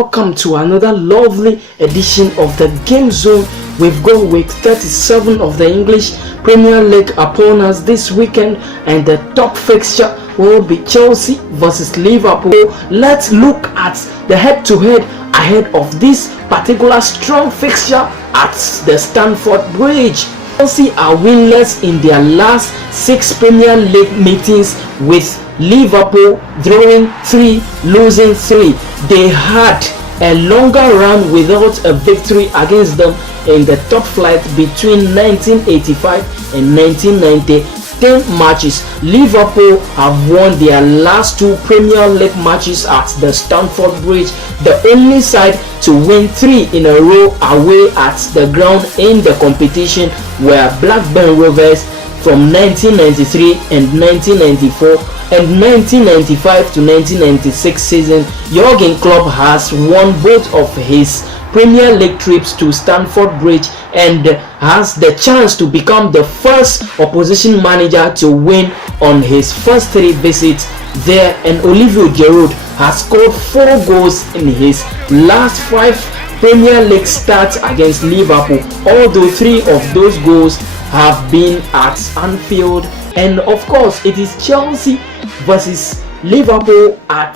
welcome to another lovely edition of the Game Zone. We've got week 37 of the English Premier League upon us this weekend, and the top fixture will be Chelsea versus Liverpool. Let's look at the head-to-head ahead of this particular strong fixture at the Stamford Bridge. Chelsea are winless in their last 6 Premier League meetings, with Liverpool drawing 3, losing 3. They had a longer run without a victory against them in the top flight between 1985 and 1990. 10 matches. Liverpool have won their last 2 Premier League matches at the Stamford Bridge, the only side to win 3 in a row away at the ground in the competition were Blackburn Rovers from 1993 and 1994 and 1995 to 1996 season. Jurgen Klopp has won both of his Premier League trips to Stamford Bridge and has the chance to become the first opposition manager to win on his first 3 visits there, and Olivier Giroud has scored 4 goals in his last 5 Premier League starts against Liverpool, although 3 of those goals have been at Anfield. And of course, it is Chelsea versus Liverpool at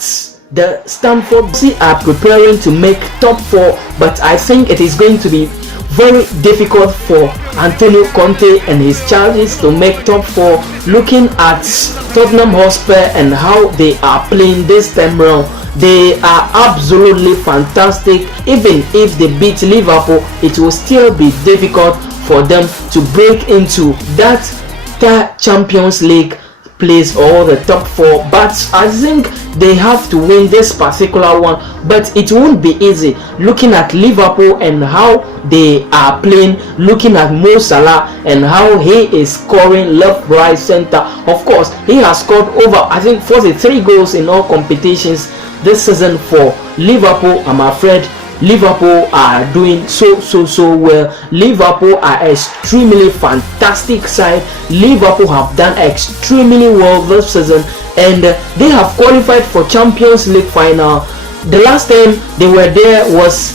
the Stamford. Chelsea are preparing to make top 4, but I think it is going to be very difficult for Antonio Conte and his Chargers to make top 4. Looking at Tottenham Hotspur and how they are playing this time round, they are absolutely fantastic. Even if they beat Liverpool, it will still be difficult for them to break into that Champions League place or the top 4, but I think they have to win this particular one, but it won't be easy. Looking at Liverpool and how they are playing, looking at Mo Salah and how he is scoring left, right, center. Of course, he has scored over, I think, 43 goals in all competitions this season for Liverpool. I'm afraid Liverpool are doing so well. Liverpool are extremely fantastic side. Liverpool have done extremely well this season, and they have qualified for Champions League final. The last time they were there was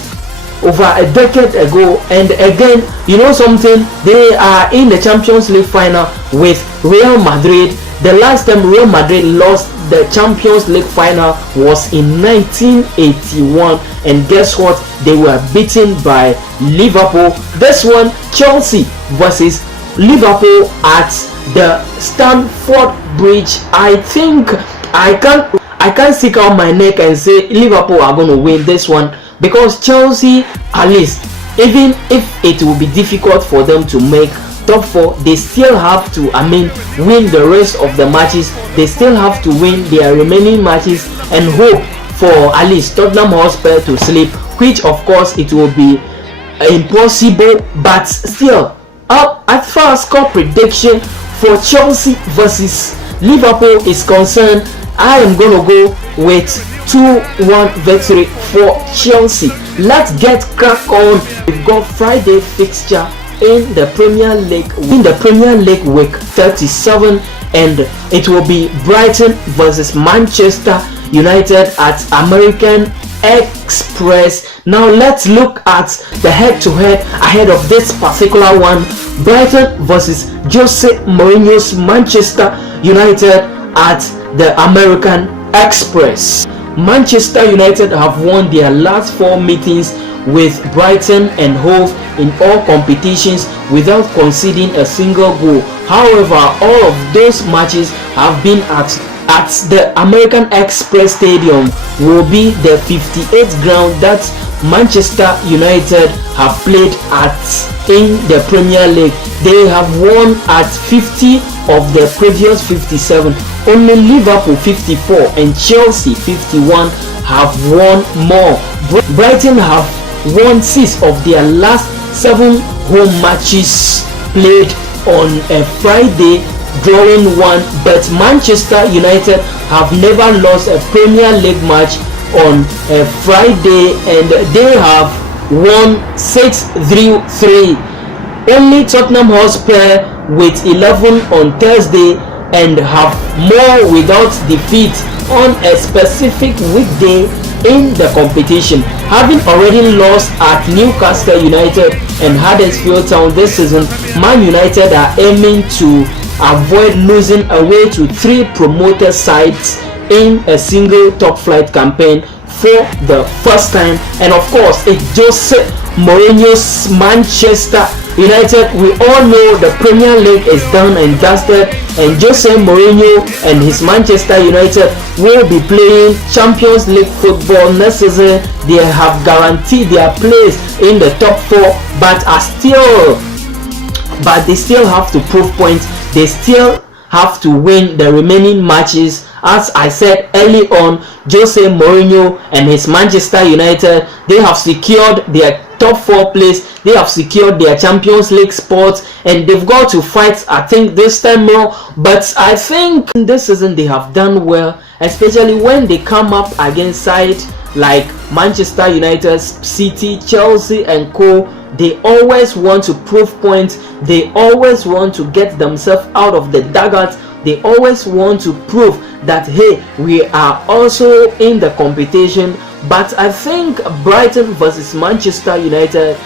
over a decade ago, and again, you know something, they are in the Champions League final with Real Madrid. The last time Real Madrid lost the Champions League final was in 1981, and guess what? They were beaten by Liverpool. This one, Chelsea versus Liverpool at the Stamford Bridge. I think I can't stick out my neck and say Liverpool are going to win this one, because Chelsea, at least, even if it will be difficult for them to make top 4, they still have to win the rest of the matches. They still have to win their remaining matches and hope for at least Tottenham Hotspur to sleep, which of course it will be impossible, but still, as far as score prediction for Chelsea versus Liverpool is concerned, I am going to go with 2-1 victory for Chelsea. Let's get crack on. We've got Friday fixture in the Premier League week 37, and it will be Brighton versus Manchester United at American Express. Now let's look at the head-to-head ahead of this particular one. Brighton versus Jose Mourinho's Manchester United at the American Express. Manchester United have won their last 4 meetings with Brighton and Hove in all competitions without conceding a single goal. However, all of those matches have been at the American Express Stadium, will be the 58th ground that Manchester United have played at in the Premier League. They have won at 50 of the previous 57. Only Liverpool 54 and Chelsea 51 have won more. Brighton have won 6 of their last 7 home matches played on a Friday, drawing 1, but Manchester United have never lost a Premier League match on a Friday, and they have won 6-3. Only Tottenham Hotspur with 11 on Thursday and have more without defeat on a specific weekday in the competition, having already lost at Newcastle United and Huddersfield Town this season. Man United are aiming to avoid losing away to 3 promoted sides in a single top flight campaign for the first time. And of course, it's Jose Mourinho's Manchester United. We all know the Premier League is done and dusted, and Jose Mourinho and his Manchester United will be playing Champions League football next season. They have guaranteed their place in the top 4, but they still have to prove points. They still have to win the remaining matches. As I said early on, Jose Mourinho and his Manchester United, they have secured their top 4 place, they have secured their Champions League spots, and they've got to fight, I think, this time more. But I think this season they have done well, especially when they come up against sides like Manchester United, City, Chelsea and co. They always want to prove points. They always want to get themselves out of the dugout. They always want to prove that, hey, we are also in the competition. But I think Brighton versus Manchester United,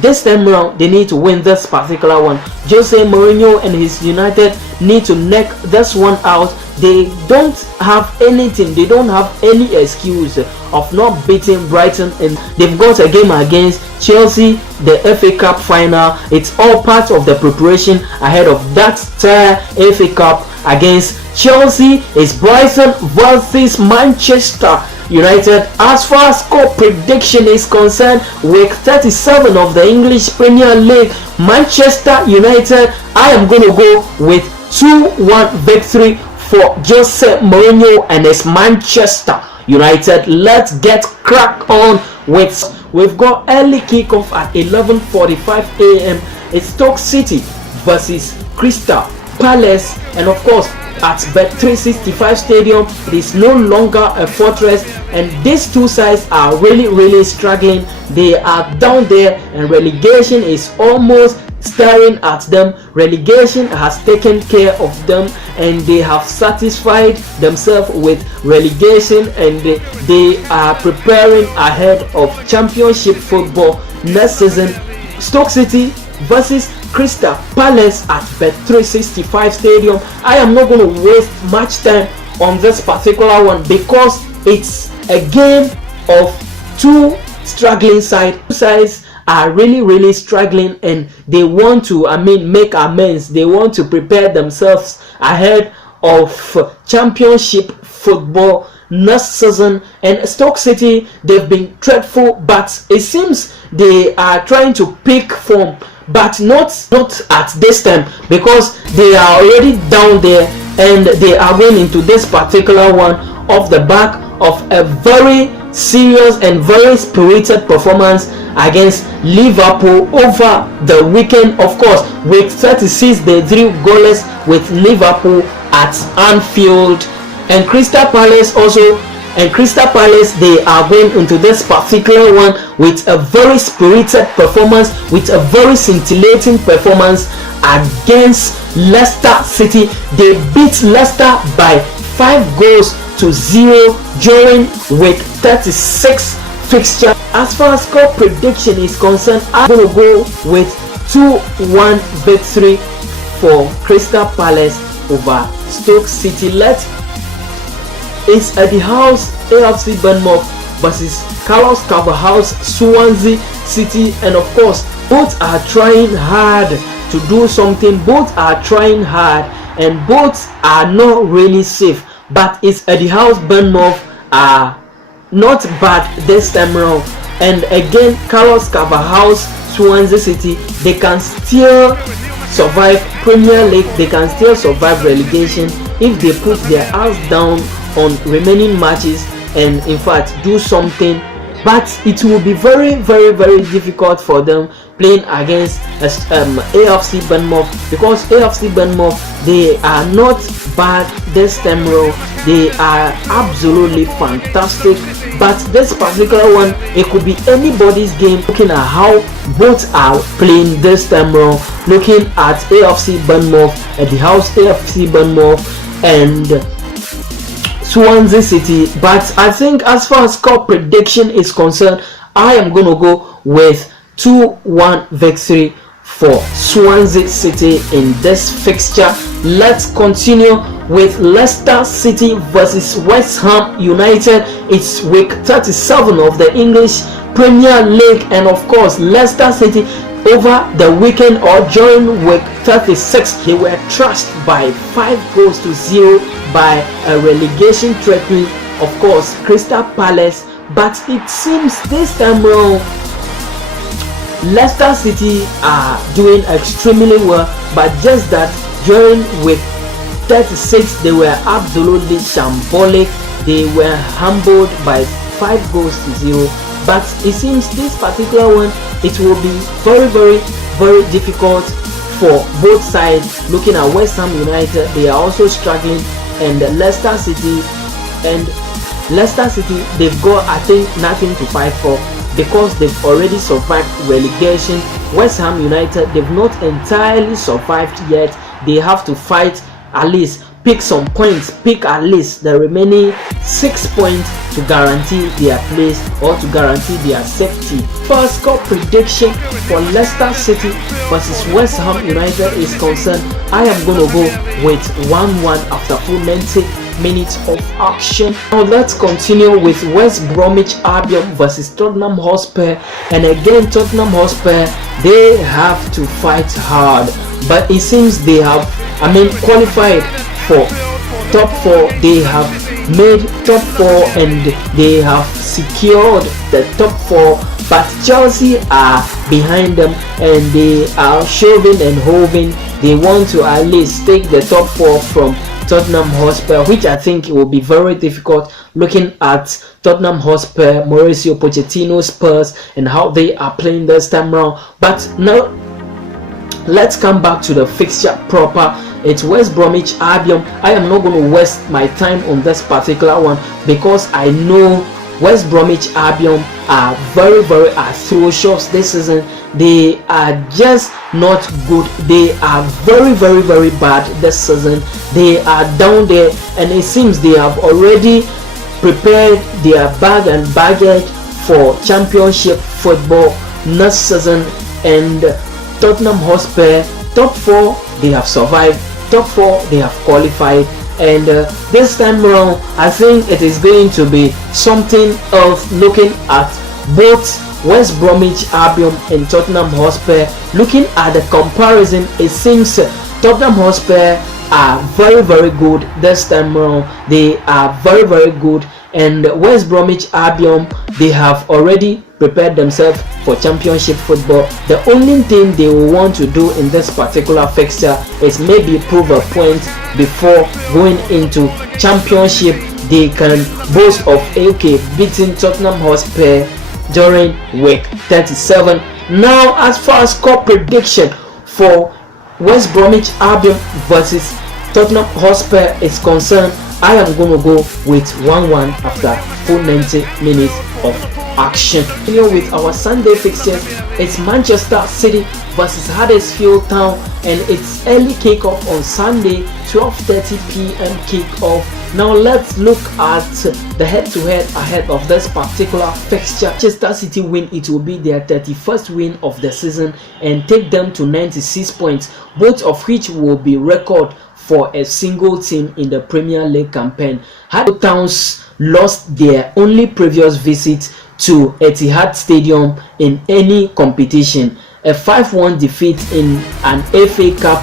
this time around, they need to win this particular one. Jose Mourinho and his United need to knock this one out. They don't have anything, they don't have any excuse of not beating Brighton, and they've got a game against Chelsea, the FA Cup final. It's all part of the preparation ahead of that FA Cup against Chelsea. Is Brighton versus Manchester United. As far as score prediction is concerned, week 37 of the English Premier League, Manchester United, I am going to go with 2-1 victory for Jose Mourinho and his Manchester United. Let's get crack on with. We've got early kickoff at 11:45 a.m. It's Stoke City versus Crystal Palace, and of course at Bet365 Stadium, it is no longer a fortress, and these two sides are really struggling. They are down there, and relegation is almost staring at them. Relegation has taken care of them, and they have satisfied themselves with relegation, and they are preparing ahead of Championship football next season. Stoke City versus Crystal Palace at Bet365 Stadium. I am not going to waste much time on this particular one because it's a game of two struggling sides. Two sides are really struggling, and they want to make amends. They want to prepare themselves ahead of Championship football next season. And Stoke City, they've been dreadful, but it seems they are trying to pick form, but not at this time, because they are already down there, and they are going into this particular one off the back of a very serious and very spirited performance against Liverpool over the weekend. Of course, week 36 they drew goalless with Liverpool at Anfield, and Crystal Palace they are going into this particular one with a very spirited performance, with a very scintillating performance against Leicester City. They beat Leicester by 5-0 during week 36 fixture. As far as score prediction is concerned, I'm going to go with 2-1 victory for Crystal Palace over Stoke City. It's at the house, AFC Bournemouth versus Carlos Carvalhal's Swansea City, and of course both are trying hard to do something. Both are trying hard, and both are not really safe. But it's at the house. Bournemouth are not bad this time around, and again Carlos Carvalhal's Swansea City, they can still survive Premier League. They can still survive relegation if they put their house down on remaining matches and in fact do something. But it will be very difficult for them playing against AFC Bournemouth, because AFC Bournemouth, they are not bad this time around. They are absolutely fantastic. But this particular one, it could be anybody's game. Looking at how both are playing this time around, looking at AFC Bournemouth at the house, AFC Bournemouth and Swansea City. But I think as far as score prediction is concerned, I am going to go with 2-1 victory for Swansea City in this fixture. Let's continue with Leicester City versus West Ham United. It's week 37 of the English Premier League, and of course Leicester City over the weekend or during week 36 they were trashed by 5-0 by a relegation threatening, of course, Crystal Palace. But it seems this time around Leicester City are doing extremely well, but just that during week 36 they were absolutely shambolic. They were humbled by 5-0. But it seems this particular one, it will be very difficult for both sides. Looking at West Ham United, they are also struggling, and Leicester City they've got, I think, nothing to fight for because they've already survived relegation. West Ham United, they've not entirely survived yet. They have to fight, at least pick some points, pick at least the remaining 6 points to guarantee their place or to guarantee their safety. First score prediction for Leicester City versus West Ham United is concerned, I am going to go with 1-1 after full 90 minutes of action. Now let's continue with West Bromwich Albion versus Tottenham Hotspur, and again Tottenham Hotspur, they have to fight hard, but it seems they have qualified for top 4. They have made top 4 and they have secured the top 4, but Chelsea are behind them and they are shoving and hoving. They want to at least take the top 4 from Tottenham Hotspur, which I think it will be very difficult looking at Tottenham Hotspur, Mauricio Pochettino's Spurs, and how they are playing this time around. But now let's come back to the fixture proper. It's West Bromwich Albion. I am not going to waste my time on this particular one because I know West Bromwich Albion are very atrocious this season. They are just not good. They are very bad this season. They are down there, and it seems they have already prepared their bag and baggage for championship football next season. And Tottenham Hotspur, top 4 they have survived, top 4 they have qualified, and this time around I think it is going to be something of looking at both West Bromwich Albion and Tottenham Hotspur. Looking at the comparison, it seems Tottenham Hotspur are very good this time around. They are very good, and West Bromwich Albion, they have already prepared themselves for championship football. The only thing they will want to do in this particular fixture is maybe prove a point before going into championship. They can boast of beating Tottenham Hotspur during week 37. Now as far as score prediction for West Bromwich Albion versus Tottenham Hotspur is concerned, I am going to go with 1-1 after full 90 minutes of action. Here with our Sunday fixtures, it's Manchester City versus Huddersfield Town, and it's early kickoff on Sunday, 12:30 p.m. kickoff. Now let's look at the head-to-head ahead of this particular fixture. Manchester City win, it will be their 31st win of the season and take them to 96 points, both of which will be record for a single team in the Premier League campaign. Huddersfield Towns lost their only previous visit to Etihad Stadium in any competition, a 5-1 defeat in an FA Cup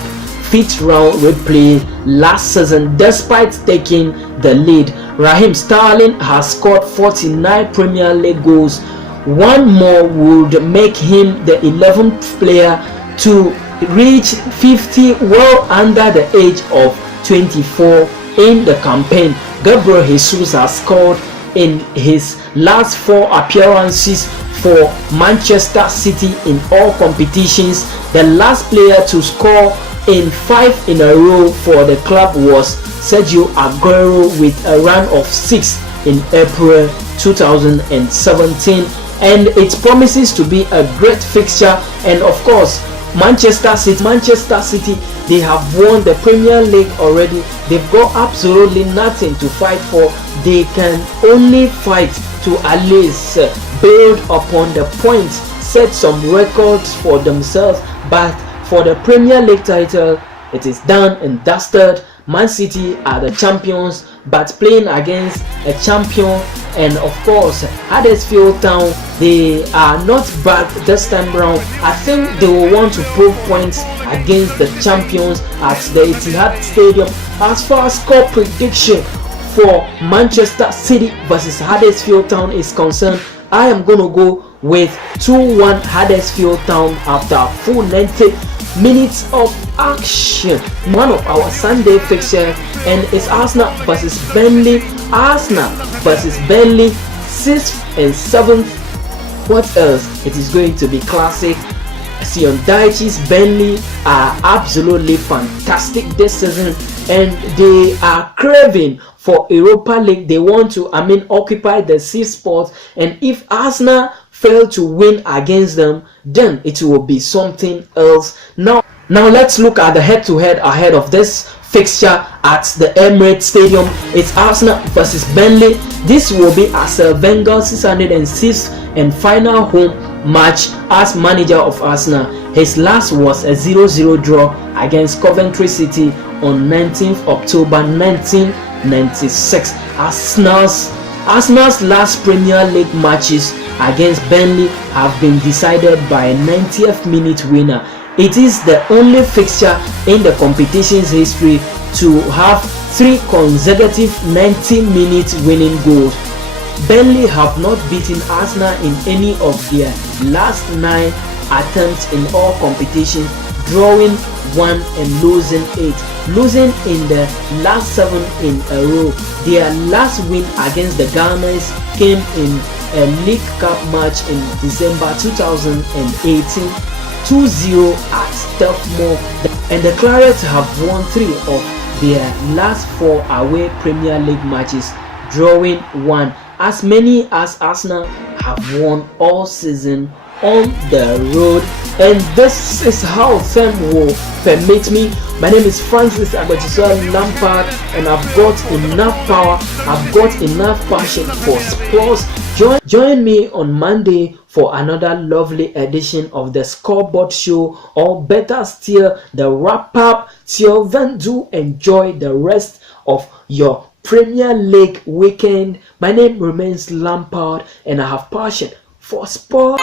fifth round replay last season. Despite taking the lead, Raheem Sterling has scored 49 Premier League goals. One more would make him the 11th player to reach 50 well under the age of 24 in the campaign. Gabriel Jesus has scored in his last 4 appearances for Manchester City in all competitions. The last player to score in 5 in a row for the club was Sergio Aguero with a run of 6 in April 2017, and it promises to be a great fixture. And of course, Manchester City, they have won the Premier League already. They've got absolutely nothing to fight for. They can only fight to at least build upon the points, set some records for themselves. But for the Premier League title, it is done and dusted. Man City are the champions, but playing against a champion, and of course Huddersfield Town, they are not back this time round. I think they will want to prove points against the champions at the Etihad Stadium. As far as score prediction for Manchester City versus Huddersfield Town is concerned, I am going to go with 2-1 Huddersfield Town after full 90 minutes of action. One of our Sunday fixture, and it's Arsenal versus Burnley. Arsenal versus Burnley, 6th and 7th. What else? It is going to be classic. Sion Daichi's Burnley are absolutely fantastic this season, and they are craving for Europa League. They want to occupy the 6th spot, and if Arsenal fail to win against them, then it will be something else. Now let's look at the head-to-head ahead of this fixture at the Emirates Stadium. It's Arsenal versus Burnley. This will be Arsene Wenger's 606th and final home match as manager of Arsenal. His last was a 0-0 draw against Coventry City on 19th October 1996. Arsenal's last Premier League matches against Burnley have been decided by a 90th minute winner. It is the only fixture in the competition's history to have 3 consecutive 90-minute winning goals. Burnley have not beaten Arsenal in any of their last 9 attempts in all competitions, drawing 1 and losing 8, losing in the last 7 in a row. Their last win against the Gunners came in a League Cup match in December 2018, 2-0 at Stamford Bridge, and the Clarets have won 3 of their last 4 away Premier League matches, drawing 1, as many as Arsenal have won all season on the road. And this is how fame will permit me. My name is Francis Lampard, and I've got enough power, I've got enough passion for sports. Join me on Monday for another lovely edition of the Scoreboard Show, or better still, the wrap up. Till then, do enjoy the rest of your Premier League weekend. My name remains Lampard, and I have passion for sport.